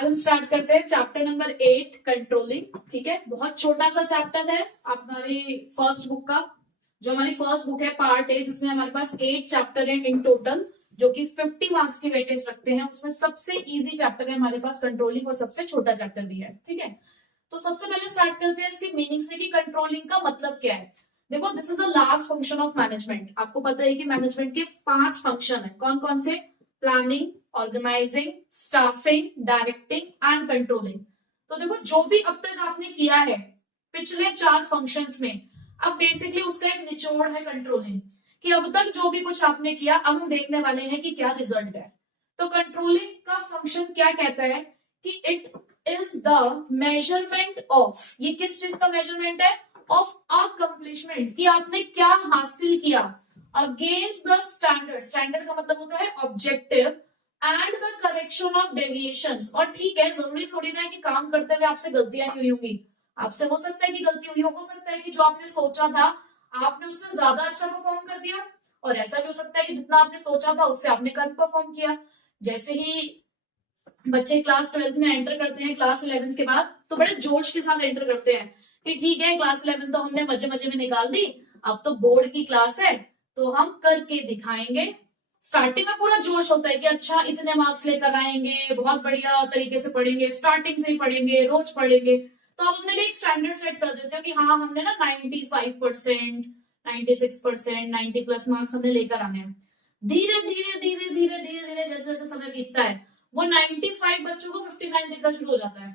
आज हम स्टार्ट करते हैं चैप्टर नंबर 8 कंट्रोलिंग। ठीक है, बहुत छोटा सा चैप्टर है हमारी फर्स्ट बुक का। जो हमारी फर्स्ट बुक है पार्ट ए, जिसमें हमारे पास 8 चैप्टर है इन टोटल, जो कि 50 मार्क्स की वेटेज रखते हैं। उसमें सबसे इजी चैप्टर है हमारे पास कंट्रोलिंग और सबसे छोटा चैप्टर भी है। ठीक है, तो सबसे पहले स्टार्ट करते हैं इसकी मीनिंग से कि कंट्रोलिंग का मतलब क्या है। देखो, this is the last function of management. आपको पता है कि मैनेजमेंट के 5 फंक्शन है। कौन कौन से? Planning, organising, staffing, directing and controlling. तो देखो, जो भी अब तक आपने किया है पिछले 4 फंक्शंस में, अब बेसिकली उसका एक निचोड़ है कंट्रोलिंग, कि अब तक जो भी कुछ आपने किया, अब हम देखने वाले हैं कि क्या रिजल्ट है। तो कंट्रोलिंग का फंक्शन क्या कहता है कि it is the measurement of, ये किस चीज का मेजरमेंट है? ऑफ अकम्प्लिशमेंट, कि आपने क्या हासिल किया अगेंस्ट द स्टैंडर्ड। स्टैंडर्ड का मतलब होता है objective and the correction of deviations. और ठीक है, जरूरी थोड़ी ना है कि काम करते हुए आपसे गलतियां नहीं हुई होंगी। आपसे हो सकता है कि गलती हुई हो सकता है कि जो आपने सोचा था आपने उससे ज्यादा अच्छा परफॉर्म कर दिया, और ऐसा भी हो सकता है कि जितना आपने सोचा था उससे आपने कम परफॉर्म किया। जैसे ही बच्चे क्लास 12th में एंटर करते हैं क्लास 11th के बाद, तो बड़े जोश के साथ एंटर करते हैं कि ठीक है, क्लास 11 तो हमने मजे मजे में निकाल दी, अब तो बोर्ड की क्लास है तो हम करके दिखाएंगे। स्टार्टिंग में पूरा जोश होता है कि अच्छा इतने मार्क्स लेकर आएंगे, बहुत बढ़िया तरीके से पढ़ेंगे, स्टार्टिंग से ही पढ़ेंगे, रोज पढ़ेंगे। तो आप अपने लिए एक स्टैंडर्ड सेट कर देते हो कि हाँ, हमने ना 95%, 96%, 90 प्लस मार्क्स हमने लेकर आने हैं। धीरे धीरे धीरे धीरे धीरे धीरे जैसे जैसे समय बीतता है, वो 95 बच्चों को 59 दिखना शुरू हो जाता है।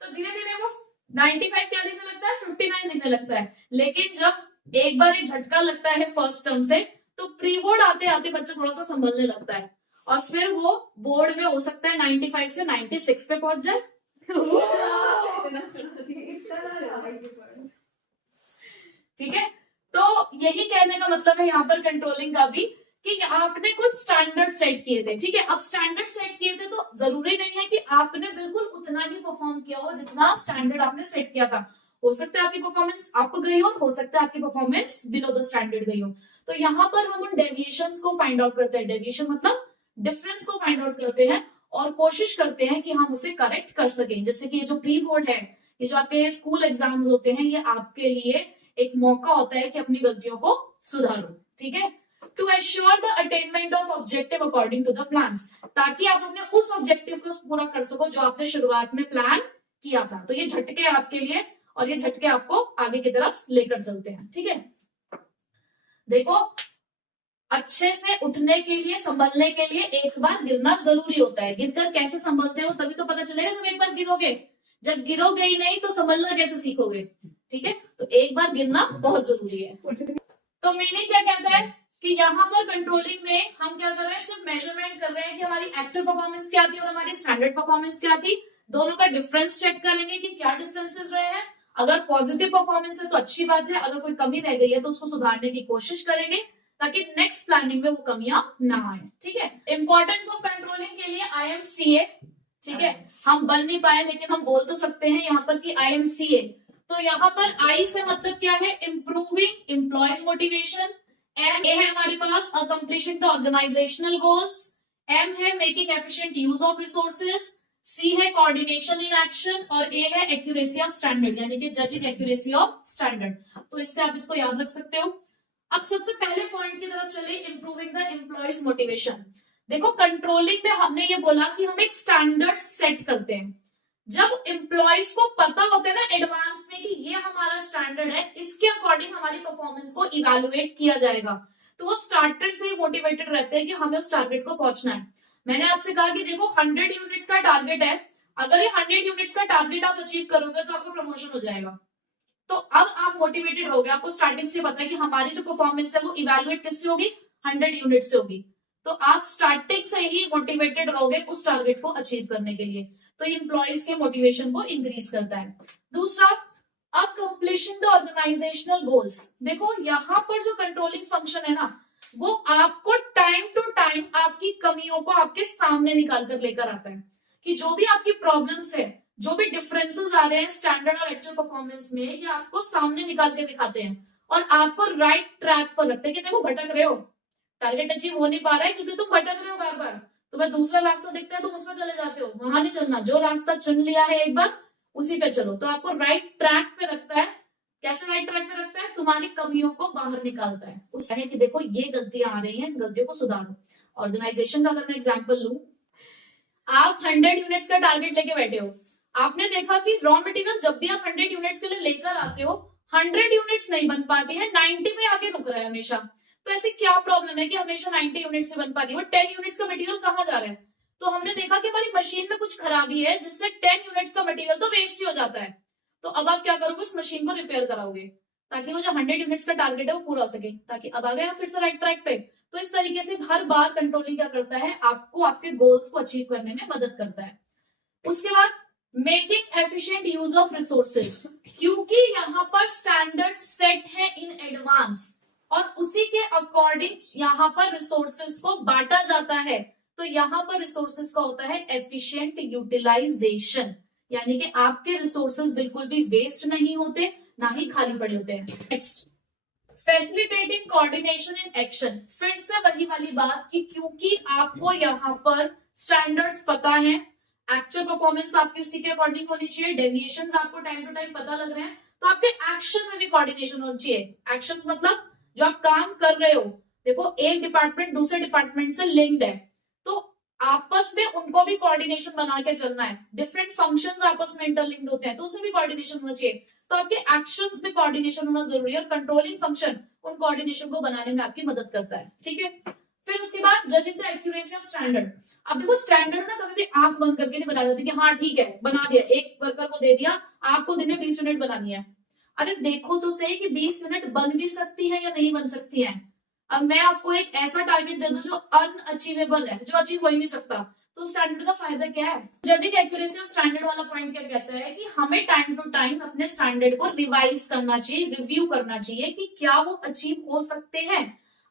तो धीरे धीरे वो 95 क्या दिखने लगता है? 59 दिखने लगता है। लेकिन जब एक बार एक झटका लगता है फर्स्ट टर्म से, तो प्री बोर्ड आते आते बच्चा थोड़ा सा संभलने लगता है, और फिर वो बोर्ड में हो सकता है 95 से 96 पे पहुंच जाए। ठीक है, तो यही कहने का मतलब है यहाँ पर कंट्रोलिंग का भी, कि आपने कुछ स्टैंडर्ड सेट किए थे। ठीक है, अब स्टैंडर्ड सेट किए थे तो जरूरी नहीं है कि आपने बिल्कुल उतना ही परफॉर्म किया हो जितना स्टैंडर्ड आपने सेट किया था। हो सकता है आपकी परफॉर्मेंस अप गई हो सकता है आपकी परफॉर्मेंस बिलो द स्टैंडर्ड गई हो। तो यहाँ पर हम उन डेविएशंस को फाइंड आउट करते हैं। डेविएशन मतलब डिफरेंस को फाइंड आउट करते हैं और कोशिश करते हैं कि हम उसे करेक्ट कर सकें। जैसे कि ये जो प्री बोर्ड है, ये जो आपके स्कूल एग्जाम्स होते हैं, ये आपके लिए एक मौका होता है कि अपनी गलतियों को सुधारो। ठीक है, to assure the attainment of objective according to the plans, ताकि आप अपने उस ऑब्जेक्टिव को पूरा कर सको जो आपने शुरुआत में प्लान किया था। तो ये झटके आपके लिए, और ये झटके आपको आगे की तरफ लेकर चलते हैं। ठीक है, देखो, अच्छे से उठने के लिए, संभलने के लिए एक बार गिरना जरूरी होता है। गिरकर कैसे संभलते हो तभी तो पता चलेगा जब एक बार गिरोगे। जब गिरोगे ही नहीं तो संभलना कैसे सीखोगे? ठीक है, तो एक बार गिरना बहुत जरूरी है। तो मीनिंग क्या कहता है कि यहाँ पर कंट्रोलिंग में हम क्या कर रहे हैं? सिर्फ मेजरमेंट कर रहे हैं कि हमारी एक्चुअल परफॉर्मेंस क्या थी और हमारी स्टैंडर्ड परफॉर्मेंस क्या थी। दोनों का डिफरेंस चेक करेंगे कि क्या डिफरेंसेस रहे हैं। अगर पॉजिटिव परफॉर्मेंस है तो अच्छी बात है, अगर कोई कमी रह गई है तो उसको सुधारने की कोशिश करेंगे ताकि नेक्स्ट प्लानिंग में वो कमियां ना आए। ठीक है, इंपॉर्टेंस ऑफ कंट्रोलिंग के लिए IMCA। ठीक है, हम बन नहीं पाए लेकिन हम बोल तो सकते हैं यहाँ पर कि IMCA। तो यहाँ पर I से मतलब क्या है? Improving employees motivation. M है हमारे पास accomplishing the organisational goals. M है making efficient use of resources. C है कोऑर्डिनेशन इन एक्शन, और A है एक्यूरेसी ऑफ स्टैंडर्ड, यानी कि जजिंग एक्यूरेसी ऑफ स्टैंडर्ड। तो इससे आप इसको याद रख सकते हो। अब सबसे पहले पॉइंट की तरफ चले, इंप्रूविंग द एम्प्लॉयज मोटिवेशन। देखो, कंट्रोलिंग में हमने ये बोला कि हम एक स्टैंडर्ड सेट करते हैं। जब एम्प्लॉयज को पता होता है ना एडवांस में कि ये हमारा स्टैंडर्ड है, इसके अकॉर्डिंग हमारी परफॉर्मेंस को इवेलुएट किया जाएगा, तो वो स्टार्टेड से ही मोटिवेटेड रहते हैं कि हमें उस टारगेट को पहुंचना है। मैंने आपसे कहा कि देखो, 100 यूनिट्स का टारगेट है, अगर ये 100 यूनिट्स का टारगेट आप अचीव करोगे तो आपका प्रमोशन हो जाएगा। तो अब आप मोटिवेटेड हो गए, आपको स्टार्टिंग से पता है कि हमारी जो परफॉर्मेंस है वो इवेलुएट किससे होगी? 100 यूनिट से होगी। तो आप स्टार्टिंग से ही मोटिवेटेड रहोगे उस टारगेट को अचीव करने के लिए। तो इंप्लॉइज के मोटिवेशन को इंक्रीज करता है। दूसरा, अकम्प्लिशिंग द ऑर्गेनाइजेशनल गोल्स। देखो, यहाँ पर जो कंट्रोलिंग फंक्शन है ना, वो आपको टाइम टू टाइम आपकी कमियों को आपके सामने निकाल कर लेकर आता है, कि जो भी आपकी प्रॉब्लम्स है, जो भी डिफरेंसेस आ रहे हैं स्टैंडर्ड और एक्चुअल परफॉर्मेंस में, ये आपको सामने निकाल के दिखाते हैं और आपको राइट ट्रैक पर रखते हैं कि देखो, भटक रहे हो, टारगेट अचीव हो नहीं पा रहा है क्योंकि तुम भटक रहे हो बार बार। तुम्हें दूसरा रास्ता दिखता है तुम उसमें चले जाते हो, वहां नहीं चलना, जो रास्ता चुन लिया है एक बार उसी पे चलो। तो आपको राइट ट्रैक पे रखता है। कैसे राइट ट्रैक पे रखता है? तुम्हारी कमियों को बाहर निकालता है, उसका है कि देखो ये गलतियां आ रही हैं, इन गलतियों को सुधारो। ऑर्गेनाइजेशन का अगर मैं एग्जांपल लूं, आप 100 यूनिट्स का टारगेट लेके बैठे हो, आपने देखा कि रॉ मटेरियल जब भी आप 100 यूनिट्स के लिए लेकर आते हो 100 यूनिट्स नहीं बन पाती है, 90 में आके रुक रहा है हमेशा। तो ऐसी क्या प्रॉब्लम है कि हमेशा 90 यूनिट से बन पाती है? वो 10 यूनिट्स का मटेरियल कहाँ जा रहा है? तो हमने देखा कि हमारी मशीन में कुछ खराबी है जिससे 10 यूनिट्स का मटेरियल तो वेस्ट ही हो जाता है। तो अब आप क्या करोगे? उस मशीन को रिपेयर कराओगे ताकि वो जो 100 यूनिट्स का टारगेट है वो पूरा हो सके, ताकि अब आ गए आप फिर से राइट ट्रैक पे। तो इस तरीके से हर बार कंट्रोलिंग क्या करता है? आपको आपके गोल्स को अचीव करने में मदद करता है। उसके बाद making efficient use of resources, क्योंकि यहाँ पर स्टैंडर्ड सेट है इन एडवांस और उसी के अकॉर्डिंग यहाँ पर रिसोर्सेज को बांटा जाता है। तो यहाँ पर रिसोर्सेज का होता है एफिशिएंट यूटिलाइजेशन, यानी कि आपके रिसोर्सेज बिल्कुल भी वेस्ट नहीं होते, ना ही खाली पड़े होते हैं। Next, facilitating coordination in action. फिर से वही वाली बात कि क्योंकि आपको यहाँ पर स्टैंडर्ड्स पता है, एक्चुअल परफॉर्मेंस आपकी उसी के अकॉर्डिंग होनी चाहिए, डेविएशंस आपको टाइम टू टाइम पता लग रहे हैं, तो आपके एक्शन में भी कोऑर्डिनेशन होनी चाहिए। एक्शंस मतलब जो आप काम कर रहे हो, देखो एक डिपार्टमेंट दूसरे डिपार्टमेंट से लिंक्ड है, तो आपस में उनको भी कोऑर्डिनेशन बना के चलना है। डिफरेंट फंक्शंस आपस में इंटरलिंक्ड होते हैं तो उसमें भी कोऑर्डिनेशन होना चाहिए। तो आपके एक्शंस में कोऑर्डिनेशन होना जरूरी है और कंट्रोलिंग फंक्शन उन कोऑर्डिनेशन को बनाने में आपकी मदद करता है। ठीक है, फिर उसके बाद judging the accuracy of standard. अब देखो स्टैंडर्ड ना कभी भी आंख बंद करके नहीं बनाया जाता कि हाँ ठीक है बना दिया, एक वर्कर को दे दिया आपको दिन में 20 यूनिट बनानी है। अरे देखो तो सही कि 20 यूनिट बन भी सकती है या नहीं बन सकती है। अब मैं आपको एक ऐसा टारगेट दे दूं जो अनअचीवेबल है, जो अचीव हो ही नहीं सकता, तो स्टैंडर्ड का फायदा क्या है? जजिंग एक्यूरेसी ऑफ स्टैंडर्ड वाला पॉइंट क्या कहता है कि हमें टाइम टू टाइम अपने स्टैंडर्ड को रिवाइज करना चाहिए, रिव्यू करना चाहिए कि क्या वो अचीव हो सकते हैं।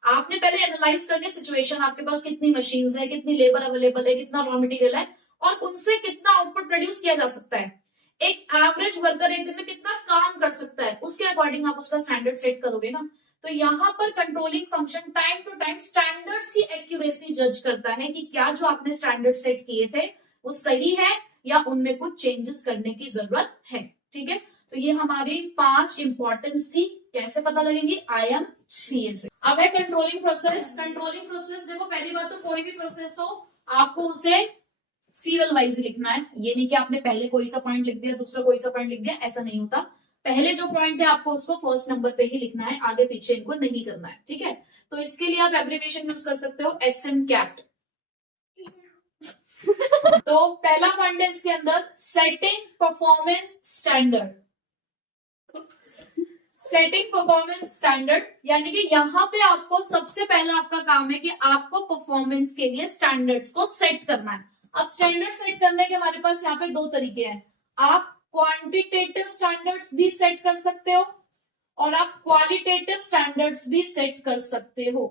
आपने पहले एनालाइज करनी सिचुएशन, आपके पास कितनी मशीन्स है, कितनी लेबर अवेलेबल है, कितना रॉ मटेरियल है और उनसे कितना आउटपुट प्रोड्यूस किया जा सकता है। एक एवरेज वर्कर एक दिन में कितना काम कर सकता है, उसके अकॉर्डिंग आप उसका स्टैंडर्ड सेट करोगे ना। तो यहाँ पर controlling function time to time standards की एक्यूरेसी जज करता है कि क्या जो आपने स्टैंडर्ड सेट किए थे वो सही है या उनमें कुछ चेंजेस करने की जरूरत है। ठीक है, तो ये हमारी 5 इंपॉर्टेंस थी। कैसे पता लगेंगी? IMCA से। अब है कंट्रोलिंग प्रोसेस। कंट्रोलिंग प्रोसेस देखो, पहली बात तो कोई भी प्रोसेस हो आपको उसे सीरियल वाइज लिखना है। ये नहीं कि आपने पहले कोई सा पॉइंट लिख दिया दूसरा कोई सा पॉइंट लिख दिया, ऐसा नहीं होता। पहले जो पॉइंट है आपको उसको फर्स्ट नंबर पे ही लिखना है, आगे पीछे इनको नहीं करना है। ठीक है, तो इसके लिए आप एब्रिविएशन यूज कर सकते हो SMCAT। तो पहला पॉइंट है इसके अंदर setting performance standard. Setting performance standard यानी कि यहाँ पे आपको सबसे पहला आपका काम है कि आपको परफॉर्मेंस के लिए स्टैंडर्ड्स को सेट करना है। अब स्टैंडर्ड सेट करने के हमारे पास यहाँ पे 2 तरीके हैं। आप क्वांटिटेटिव स्टैंडर्ड्स भी सेट कर सकते हो और आप क्वालिटेटिव स्टैंडर्ड्स भी सेट कर सकते हो।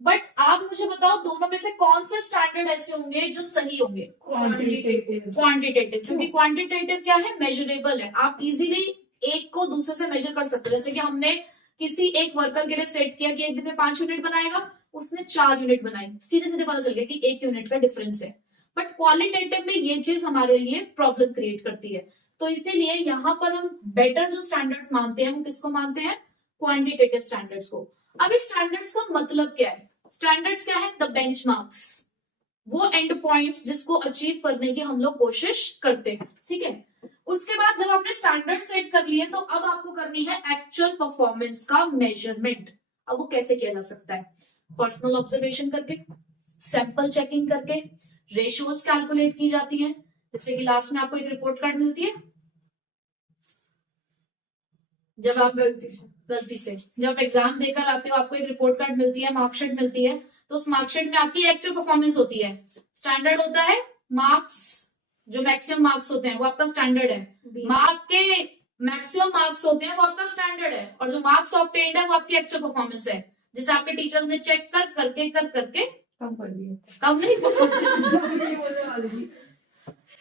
बट आप मुझे बताओ दोनों में से कौन से स्टैंडर्ड ऐसे होंगे जो सही होंगे? क्वांटिटेटिव, क्योंकि क्वांटिटेटिव क्या है? मेजरेबल है, आप इजीली एक को दूसरे से मेजर कर सकते हो। जैसे कि हमने किसी एक वर्कर के लिए सेट किया कि एक दिन में 5 यूनिट बनाएगा, उसने 4 यूनिट बनाई, सीधे सीधे पता चल गया कि 1 यूनिट का डिफरेंस है। बट क्वालिटेटिव में ये चीज हमारे लिए प्रॉब्लम क्रिएट करती है। तो इसीलिए यहाँ पर हम बेटर जो स्टैंडर्ड्स मानते हैं हम किसको मानते हैं? क्वांटिटेटिव स्टैंडर्ड्स को। अब इस स्टैंडर्ड्स का मतलब क्या है? स्टैंडर्ड्स क्या है? द बेंचमार्क्स, वो एंड पॉइंट्स जिसको अचीव करने की हम लोग कोशिश करते हैं। ठीक है, उसके बाद जब आपने स्टैंडर्ड सेट कर लिए तो अब आपको करनी है एक्चुअल परफॉर्मेंस का मेजरमेंट। अब वो कैसे किया जा सकता है? पर्सनल ऑब्जर्वेशन करके, सैंपल चेकिंग करके, रेशियोज कैलकुलेट की जाती है। जैसे कि लास्ट में आपको एक रिपोर्ट कार्ड मिलती है, जब आप गलती से जब एग्जाम देकर आते हो आपको एक रिपोर्ट कार्ड मिलती है, मार्कशीट मिलती है, तो उस मार्कशीट में आपकी एक्चुअल परफॉर्मेंस होती है। स्टैंडर्ड होता है मार्क्स, जो मैक्सिमम मार्क्स होते हैं वो आपका स्टैंडर्ड है। मार्क के मैक्सिमम मार्क्स होते हैं वो आपका स्टैंडर्ड है, और जो मार्क्स ऑब्टेन्ड है वो आपकी एक्चुअल परफॉर्मेंस है, जिसे आपके टीचर्स ने चेक करके कम कर दिया। कम नहीं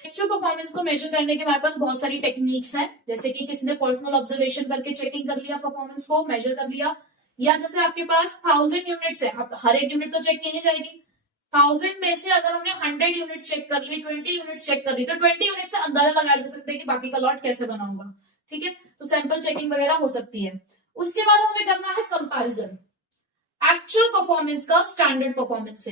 एक्चुअल परफॉर्मेंस को मेजर करने के हमारे पास बहुत सारी टेक्निक्स हैं। जैसे कि किसी ने पर्सनल ऑब्जर्वेशन करके चेकिंग कर लिया, परफॉर्मेंस को मेजर कर लिया, या जैसे आपके पास 1000 यूनिट्स है, अब हर एक यूनिट तो चेक की नहीं जाएगी, 1000 में से अगर हमने 100 यूनिट्स चेक कर ली, 20 यूनिट्स चेक कर ली, तो 20 यूनिट से अंदाजा लगाया जा सकता है कि बाकी का लॉट कैसे बना होगा। ठीक है, तो सैंपल चेकिंग वगैरह हो सकती है। उसके बाद हमें करना है कंपैरिजन एक्चुअल परफॉर्मेंस का स्टैंडर्ड परफॉर्मेंस से।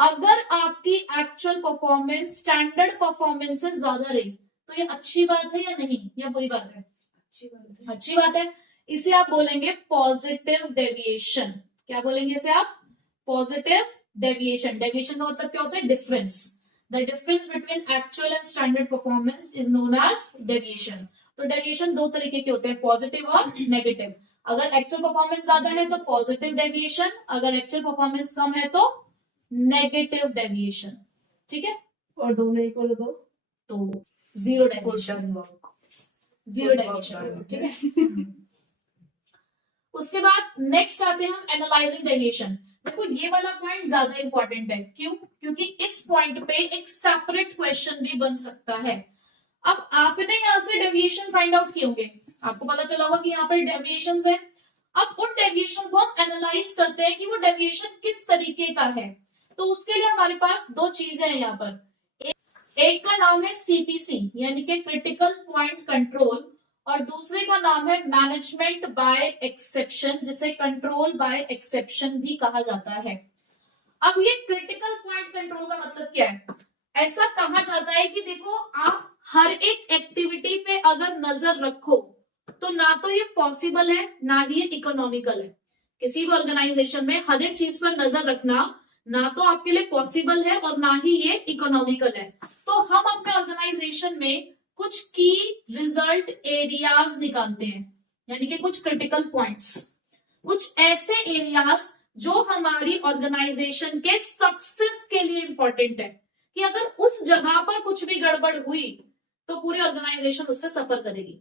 अगर आपकी एक्चुअल परफॉर्मेंस स्टैंडर्ड परफॉर्मेंस से ज्यादा रही तो ये अच्छी बात है या नहीं, या बुरी बात है? अच्छी बात है। अच्छी बात है। इसे आप बोलेंगे पॉजिटिव डेविएशन। क्या बोलेंगे इसे आप? Positive deviation. डेविएशन का मतलब क्या होता है? Difference. The difference between actual and standard performance is known as deviation. तो डेविएशन दो तरीके के होते हैं, पॉजिटिव और नेगेटिव। अगर एक्चुअल परफॉर्मेंस ज्यादा है तो पॉजिटिव डेविएशन, अगर एक्चुअल परफॉर्मेंस कम है तो नेगेटिव डेविएशन। ठीक है, और दोनों इक्वल दो तो जीरो डेविएशन। Zero deviation. ठीक है। उसके बाद नेक्स्ट आते हैं हम एनालाइजिंग डेविएशन। देखो ये वाला पॉइंट ज्यादा इंपॉर्टेंट है। क्यों? क्योंकि इस पॉइंट पे एक सेपरेट क्वेश्चन भी बन सकता है। अब आपने यहां से डेविएशन फाइंड आउट किए होंगे, आपको पता चला होगा कि यहाँ पर डेविएशंस है। अब उन डेविएशन को हम एनालाइज करते हैं कि वो डेविएशन किस तरीके का है। तो उसके लिए हमारे पास दो चीजें हैं यहाँ पर। एक का नाम है सीपीसी यानी कि क्रिटिकल पॉइंट कंट्रोल, और दूसरे का नाम है मैनेजमेंट बाय एक्सेप्शन, जिसे कंट्रोल बाय एक्सेप्शन भी कहा जाता है। अब ये क्रिटिकल पॉइंट कंट्रोल का मतलब क्या है? ऐसा कहा जाता है कि देखो आप हर एक एक्टिविटी पे अगर नजर रखो तो ना तो ये पॉसिबल है ना ही ये इकोनॉमिकल है। किसी भी ऑर्गेनाइजेशन में हर एक चीज पर नजर रखना ना तो आपके लिए पॉसिबल है और ना ही ये इकोनॉमिकल है। तो हम अपने ऑर्गेनाइजेशन में कुछ की रिजल्ट एरियाज निकालते हैं, यानी कि कुछ क्रिटिकल पॉइंट्स, कुछ ऐसे एरियाज जो हमारी ऑर्गेनाइजेशन के सक्सेस के लिए इंपॉर्टेंट है, कि अगर उस जगह पर कुछ भी गड़बड़ हुई तो पूरी ऑर्गेनाइजेशन उससे सफर करेगी।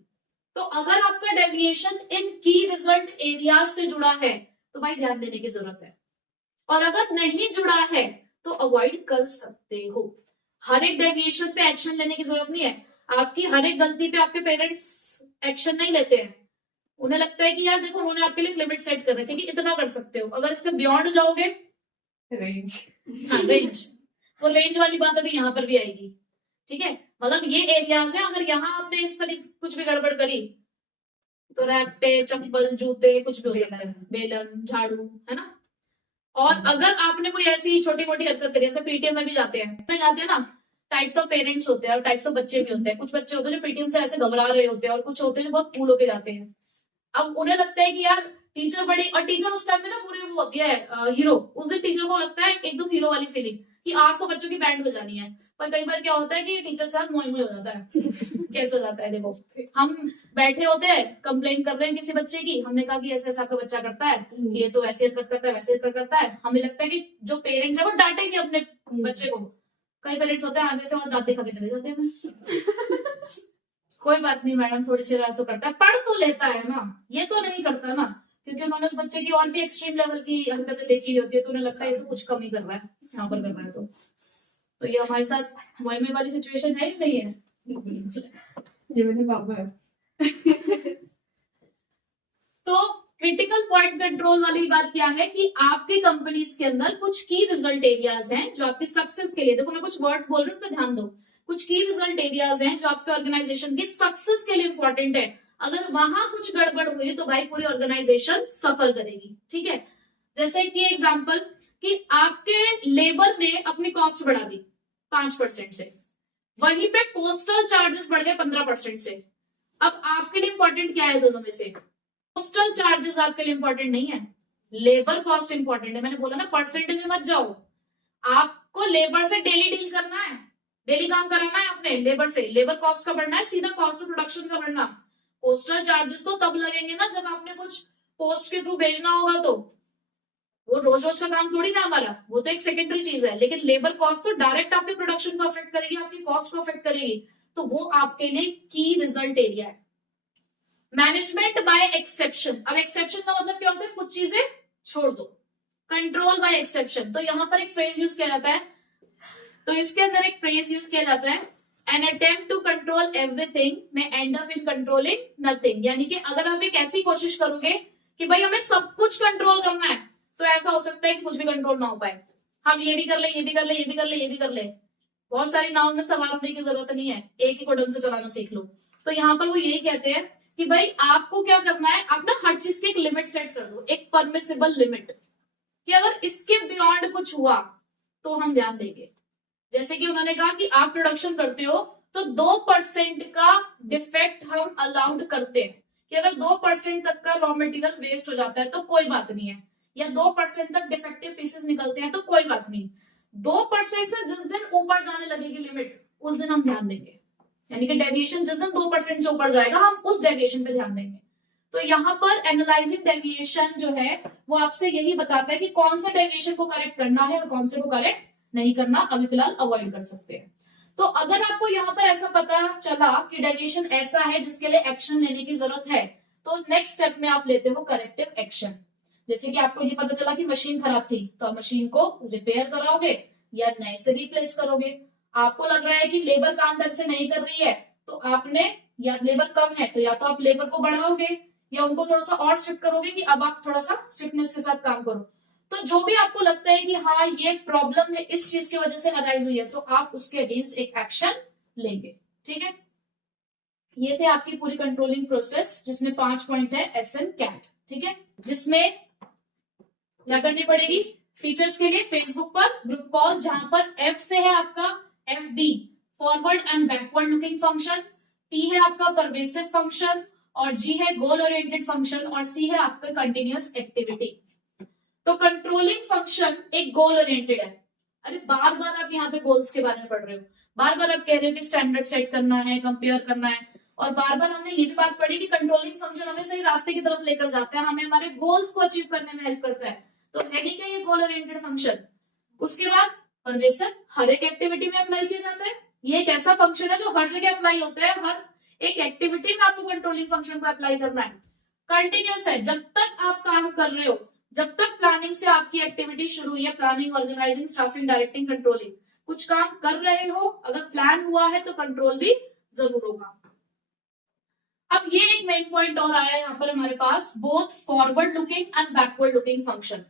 तो अगर आपका डेविएशन इन की रिजल्ट एरियाज से जुड़ा है तो भाई ध्यान देने की जरूरत है, और अगर नहीं जुड़ा है तो अवॉइड कर सकते हो। हर एक डेविएशन पे एक्शन लेने की जरूरत नहीं है। आपकी हर एक गलती पे आपके पेरेंट्स एक्शन नहीं लेते हैं। उन्हें लगता है कि यार देखो उन्होंने आपके लिए लिमिट सेट कर रहे थे कि इतना कर सकते हो, अगर इससे बियॉन्ड जाओगे रेंज। हाँ रेंज, तो रेंज वाली बात अभी यहाँ पर भी आएगी। ठीक है, मतलब ये एरियाज है, अगर यहाँ आपने इस तरह कुछ भी गड़बड़ करी तो रैपटे, चप्पल, जूते कुछ भी हो सकता है, बेलन, झाड़ू, है ना। और अगर आपने कोई ऐसी छोटी मोटी हरकत करी, जैसे पीटीएम में भी जाते हैं ना, टाइप्स ऑफ पेरेंट्स होते हैं और टाइप्स ऑफ बच्चे भी होते हैं। कुछ बच्चे होते हैं जो पीटीएम से ऐसे घबरा रहे होते हैं, और कुछ होते हैं जो बहुत कूल होके जाते हैं। अब उन्हें लगता है कि यार टीचर बड़ी, और टीचर उस टाइम में ना पूरी वो होती है हीरो। उस दिन टीचर को लगता है एकदम हीरो वाली फीलिंग कि आज तो बच्चों की बैंड बजानी है। पर कई बार क्या होता है कि टीचर साथ मोह हो जाता है। कैसे हो जाता है? देखो हम बैठे होते हैं, कंप्लेन कर रहे हैं किसी बच्चे की, हमने कहा कि ऐसे ऐसा आपका बच्चा करता है, कि ये तो ऐसे हरकत करता है, वैसे हरकत करता है। हमें लगता है कि जो पेरेंट्स है वो डांटेंगे अपने बच्चे को। कई पेरेंट्स होते हैं आगे से और दांत दिखा के चले जाते हैं। कोई बात नहीं मैडम, थोड़ी सी रात तो करता है, पढ़ तो लेता है ना, ये तो नहीं करता ना, क्योंकि उन्होंने उस बच्चे की और भी एक्सट्रीम लेवल की हरकतें देखी होती है, तो उन्हें लगता है ये तो कुछ कम ही कर रहा है, यहाँ पर कर रहा है। तो ये हमारे साथ मोहम्मद वाली सिचुएशन है ही नहीं है? ये मेरे पापा है। तो क्रिटिकल पॉइंट कंट्रोल वाली बात क्या है कि आपकी कंपनीज के अंदर कुछ की रिजल्ट एरियाज हैं जो आपकी सक्सेस के लिए, देखो मैं कुछ वर्ड्स बोल रही हूँ, उस पर ध्यान दो। कुछ की रिजल्ट एरियाज हैं जो आपके ऑर्गेनाइजेशन की सक्सेस के लिए इंपॉर्टेंट है। अगर वहां कुछ गड़बड़ हुई तो भाई पूरी ऑर्गेनाइजेशन सफर करेगी। ठीक है, जैसे कि एग्जाम्पल कि आपके लेबर ने अपनी कॉस्ट बढ़ा दी 5% से, वहीं पे पोस्टल चार्जेस बढ़ गए 15% से। अब आपके लिए इंपॉर्टेंट क्या है दोनों में से? पोस्टल चार्जेस आपके लिए इंपॉर्टेंट नहीं है, लेबर कॉस्ट इंपॉर्टेंट है। मैंने बोला ना परसेंटेज में मत जाओ, आपको लेबर से डेली डील करना है, डेली काम कराना है अपने लेबर से। लेबर कॉस्ट का बढ़ना है, सीधा कॉस्ट ऑफ प्रोडक्शन का बढ़ना। पोस्टल चार्जेस तो तब लगेंगे ना जब आपने कुछ पोस्ट के थ्रू भेजना होगा, तो वो रोज रोज का काम थोड़ी ना हमारा, वो तो एक सेकेंडरी चीज है। लेकिन लेबर कॉस्ट तो डायरेक्ट आपके प्रोडक्शन को अफेक्ट करेगी, आपकी कॉस्ट को अफेक्ट करेगी, तो वो आपके लिए की रिजल्ट एरिया है। मैनेजमेंट बाय एक्सेप्शन, अब एक्सेप्शन का मतलब क्या होता है? कुछ चीजें छोड़ दो। कंट्रोल बाय एक्सेप्शन, तो यहां पर एक फ्रेज यूज किया जाता है, तो इसके अंदर एक फ्रेज यूज किया जाता है, an attempt to control everything में end up in controlling nothing. यानी कि अगर आप एक ऐसी कोशिश करोगे कि भाई हमें सब कुछ कंट्रोल करना है, तो ऐसा हो सकता है कि कुछ भी कंट्रोल ना हो पाए। हम ये भी कर ले, ये भी कर ले, ये भी कर ले, ये भी कर ले। बहुत सारी नाव में सवार होने की जरूरत नहीं है, एक ही को ढंग से चलाना सीख लो। तो यहाँ पर वो यही कहते हैं कि भाई आपको क्या करना है, आप ना हर चीज की एक लिमिट सेट कर दो, एक परमिसिबल लिमिट, कि अगर इसके बियॉन्ड कुछ हुआ तो हम ध्यान देंगे। जैसे कि उन्होंने कहा कि आप प्रोडक्शन करते हो तो 2% का डिफेक्ट हम अलाउड करते हैं, कि अगर 2% तक का रॉ मटेरियल वेस्ट हो जाता है तो कोई बात नहीं है, या 2% तक डिफेक्टिव पीसेस निकलते हैं तो कोई बात नहीं। 2% से जिस दिन ऊपर जाने लगेगी लिमिट, उस दिन हम ध्यान देंगे, यानी कि डेविएशन जिस दिन 2% से ऊपर जाएगा हम उस डेविएशन पे ध्यान देंगे। तो यहाँ पर एनालाइजिंग डेविएशन जो है वो आपसे यही बताता है कि कौन सा डेविएशन को करेक्ट करना है और कौन से को करेक्ट नहीं करना, अभी फिलहाल अवॉइड कर सकते हैं। तो अगर आपको यहाँ पर ऐसा पता चला कि डेविएशन ऐसा है जिसके लिए एक्शन लेने की जरूरत है, तो नेक्स्ट स्टेप में आप लेते हो करेक्टिव एक्शन। जैसे कि आपको ये पता चला कि मशीन खराब थी, तो आप मशीन को रिपेयर कराओगे या नए से रिप्लेस करोगे। आपको लग रहा है कि लेबर काम ढंग से नहीं कर रही है, तो आपने, या लेबर कम है तो या तो आप लेबर को बढ़ाओगे या उनको थोड़ा सा और स्ट्रिक्ट करोगे कि अब आप थोड़ा सा स्ट्रिक्टनेस के साथ काम करो। तो जो भी आपको लगता है कि हाँ ये प्रॉब्लम है, इस चीज की वजह से अराइज हुई है, तो आप उसके अगेंस्ट एक एक्शन लेंगे। ठीक है, ये थे आपकी पूरी कंट्रोलिंग प्रोसेस, जिसमें 5 पॉइंट है एस एंड कैट। ठीक है, जिसमें क्या करनी पड़ेगी, फीचर्स के लिए फेसबुक पर ग्रुप कॉल, जहां पर एफ से है आपका FB forward and backward looking function, P है आपका परवेसिव फंक्शन, और G है गोल ओरिएंटेड फंक्शन, और C है आपका कंटिन्यूअस एक्टिविटी। तो कंट्रोलिंग फंक्शन एक गोल ओरिएंटेड है। अरे बार बार आप यहाँ पे गोल्स के बारे में पढ़ रहे हो, बार बार आप कह रहे हो कि स्टैंडर्ड सेट करना है, कंपेयर करना है, और बार बार हमने ये भी बात पढ़ी कि कंट्रोलिंग फंक्शन हमें सही रास्ते की तरफ लेकर जाता है, हमें हमारे गोल्स को अचीव करने में हेल्प करता है। तो है नहीं क्या ये गोल ओरिएंटेड फंक्शन। उसके बाद परवेसिव हर एक एक्टिविटी में अप्लाई किया जाता है। ये एक ऐसा फंक्शन है जो हर जगह अप्लाई होता है, हर एक एक्टिविटी में आपको कंट्रोलिंग फंक्शन को अप्लाई करना है। कंटिन्यूअस है, जब तक आप काम कर रहे हो, जब तक प्लानिंग से आपकी एक्टिविटी शुरू हुई है, planning, organising, staffing, directing, controlling, कुछ काम कर रहे हो, अगर प्लान हुआ है तो कंट्रोल भी जरूर होगा। अब ये एक मेन पॉइंट और आया यहाँ पर हमारे पास, both forward looking and backward looking function.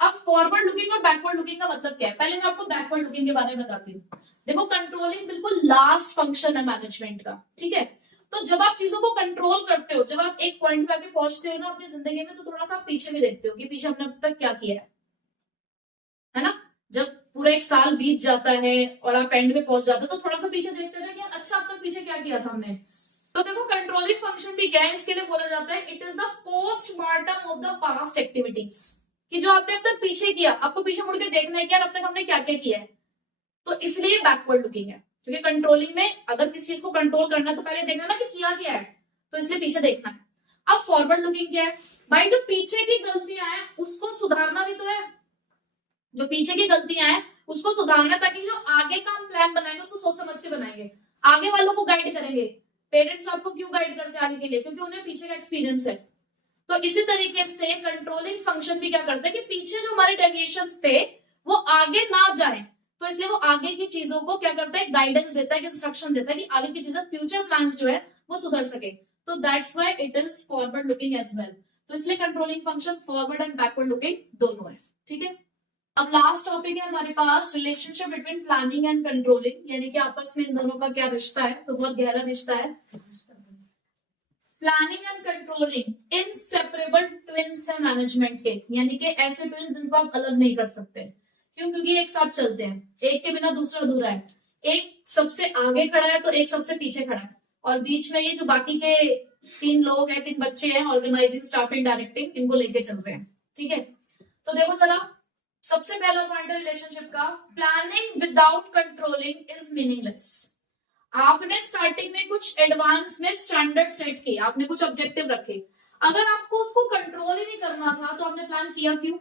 अब फॉरवर्ड लुकिंग और बैकवर्ड लुकिंग का मतलब क्या है, पहले मैं आपको बैकवर्ड लुकिंग के बारे में बताती हूँ। देखो कंट्रोलिंग बिल्कुल लास्ट फंक्शन है मैनेजमेंट का। ठीक है, तो जब आप चीजों को कंट्रोल करते हो, जब आप एक पॉइंट पे आके पहुंचते हो ना अपनी जिंदगी में, तो थोड़ा सा पीछे भी देखते हो कि पीछे हमने अब तक क्या किया है ना। जब पूरा एक साल बीत जाता है और आप एंड में पहुंच जाते हो, तो थोड़ा सा पीछे देखते हैं कि अच्छा अब तक पीछे क्या किया था हमने। तो देखो कंट्रोलिंग फंक्शन भी क्या है, इसके लिए बोला जाता है it is the postmortem of the past activities, कि जो आपने अब तक पीछे किया, आपको पीछे मुड़ के देखना है कि यार अब तक हमने क्या क्या किया है। तो इसलिए बैकवर्ड लुकिंग है, क्योंकि कंट्रोलिंग में अगर किसी चीज को कंट्रोल करना है तो पहले देखना ना कि किया क्या है, तो इसलिए पीछे देखना है। अब फॉरवर्ड लुकिंग क्या है, भाई जो पीछे की गलतियां हैं उसको सुधारना भी तो है, जो पीछे की गलतियां हैं उसको सुधारना, ताकि जो आगे का हम प्लान बनाएंगे उसको सोच समझ के बनाएंगे, आगे वालों को गाइड करेंगे। पेरेंट्स आपको क्यों गाइड करते हैं आगे के लिए, क्योंकि उन्हें पीछे का एक्सपीरियंस है। तो इसी तरीके से कंट्रोलिंग फंक्शन भी क्या करता है कि पीछे जो हमारे डेविएशंस थे वो आगे ना जाए, तो इसलिए वो आगे की चीजों को क्या करता है, गाइडेंस देता है, इंस्ट्रक्शन देता है कि आगे की चीजें, फ्यूचर प्लान्स जो है वो सुधर सके। तो that's why it is forward looking as well. तो इसलिए controlling function forward and backward looking दोनों है। ठीक है, अब लास्ट टॉपिक है हमारे पास relationship between planning and controlling, यानी कि आपस में इन दोनों का क्या रिश्ता है। तो बहुत गहरा रिश्ता है। Planning and controlling inseparable twins है मैनेजमेंट के, यानी कि ऐसे ट्विन्स जिनको आप अलग नहीं कर सकते। क्यों, क्योंकि एक साथ चलते हैं, एक के बिना दूसरा अधूरा है। एक सबसे आगे खड़ा है तो एक सबसे पीछे खड़ा है, और बीच में ये जो बाकी के 3 लोग हैं, 3 बच्चे हैं, ऑर्गेनाइजिंग, स्टाफिंग, डायरेक्टिंग, इनको लेके चल रहे हैं। ठीक है, तो देखो जरा, सबसे पहला पॉइंट है रिलेशनशिप का, planning without controlling is meaningless. आपने स्टार्टिंग में कुछ एडवांस में स्टैंडर्ड सेट किए, आपने कुछ ऑब्जेक्टिव रखे, अगर आपको उसको कंट्रोल ही नहीं करना था तो आपने प्लान किया क्यों।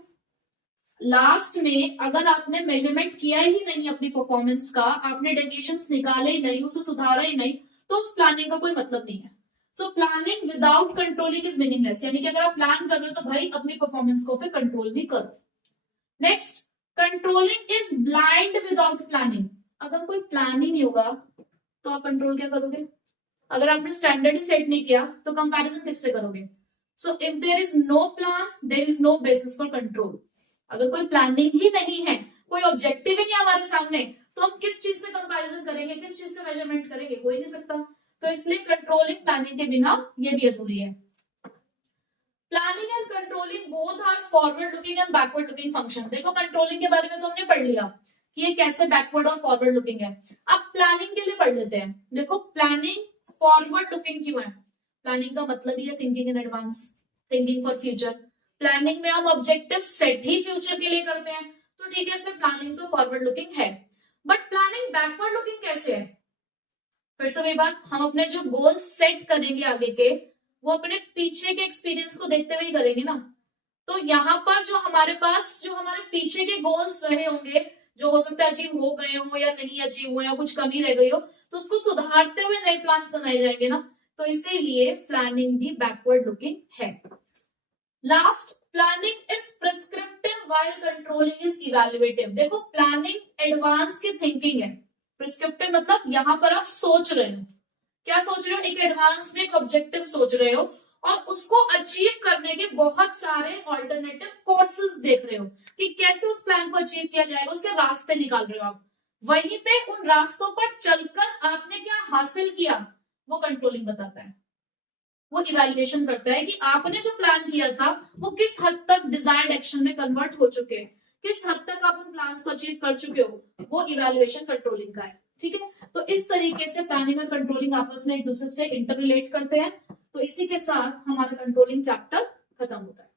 लास्ट में अगर आपने मेजरमेंट किया ही नहीं अपनी परफॉर्मेंस का, आपने डेविएशंस निकाले ही नहीं, उसे सुधारा ही नहीं, तो उस प्लानिंग का कोई मतलब नहीं है। So planning without controlling is meaningless, यानी कि अगर आप प्लान कर रहे हो तो भाई अपनी परफॉर्मेंस को फिर कंट्रोल भी करो। Next, controlling is blind without planning. अगर कोई प्लान ही नहीं होगा तो आप कंट्रोल क्या करोगे। अगर आपने स्टैंडर्ड ही सेट नहीं किया तो कंपैरिजन किससे करोगे। So if there is no plan, there is no basis for control. अगर कोई प्लानिंग ही नहीं है, कोई ऑब्जेक्टिव ही नहीं हमारे सामने, तो हम किस चीज से कंपैरिजन करेंगे, किस चीज से मेजरमेंट करेंगे, हो ही नहीं सकता। तो इसलिए कंट्रोलिंग प्लानिंग के बिना ये भी अधूरी है। Planning and controlling both are forward looking and backward looking function. देखो कंट्रोलिंग के बारे में तो हमने पढ़ लिया कि ये कैसे बैकवर्ड और फॉरवर्ड लुकिंग है। अब प्लानिंग के लिए पढ़ लेते हैं। देखो प्लानिंग फॉरवर्ड लुकिंग क्यों है? प्लानिंग का मतलब ही है thinking in advance, thinking for future. Planning में हम ऑब्जेक्टिव सेट ही फ्यूचर के लिए करते हैं, तो ठीक है, इसलिए प्लानिंग तो फॉरवर्ड लुकिंग है। बट प्लानिंग बैकवर्ड लुकिंग कैसे है? फिर से वही बात, हम अपने जो गोल सेट करेंगे आगे के, वो अपने पीछे के एक्सपीरियंस को देखते हुए ही करेंगे ना। तो यहाँ पर जो हमारे पास जो हमारे पीछे के गोल्स रहे होंगे, जो हो सकता है अचीव हो गए हो या नहीं अचीव हुए, या कुछ कमी रह गई हो, तो उसको सुधारते हुए नए प्लान्स बनाए जाएंगे ना। तो इसीलिए प्लानिंग भी बैकवर्ड लुकिंग है। Last, planning is prescriptive while controlling is evaluative. देखो प्लानिंग एडवांस की थिंकिंग है, प्रिस्क्रिप्टिव मतलब यहाँ पर आप सोच रहे हो, क्या सोच रहे हो, एक एडवांस में एक ऑब्जेक्टिव सोच रहे हो और उसको अचीव करने के बहुत सारे ऑल्टरनेटिव कोर्सेज देख रहे हो कि कैसे उस प्लान को अचीव किया जाएगा, उसके रास्ते निकाल रहे हो आप। वहीं पे उन रास्तों पर चलकर आपने क्या हासिल किया, वो कंट्रोलिंग बताता है। वो इवैल्यूएशन करता है कि आपने जो प्लान किया था वो किस हद तक डिजायर्ड एक्शन में कन्वर्ट हो चुके हैं, किस हद तक आप उन प्लान्स को अचीव कर चुके हो, वो इवैल्यूएशन कंट्रोलिंग का है। ठीक है, तो इस तरीके से प्लानिंग और कंट्रोलिंग आपस में एक दूसरे से इंटर रिलेट करते हैं। तो इसी के साथ हमारा कंट्रोलिंग चैप्टर खत्म होता है।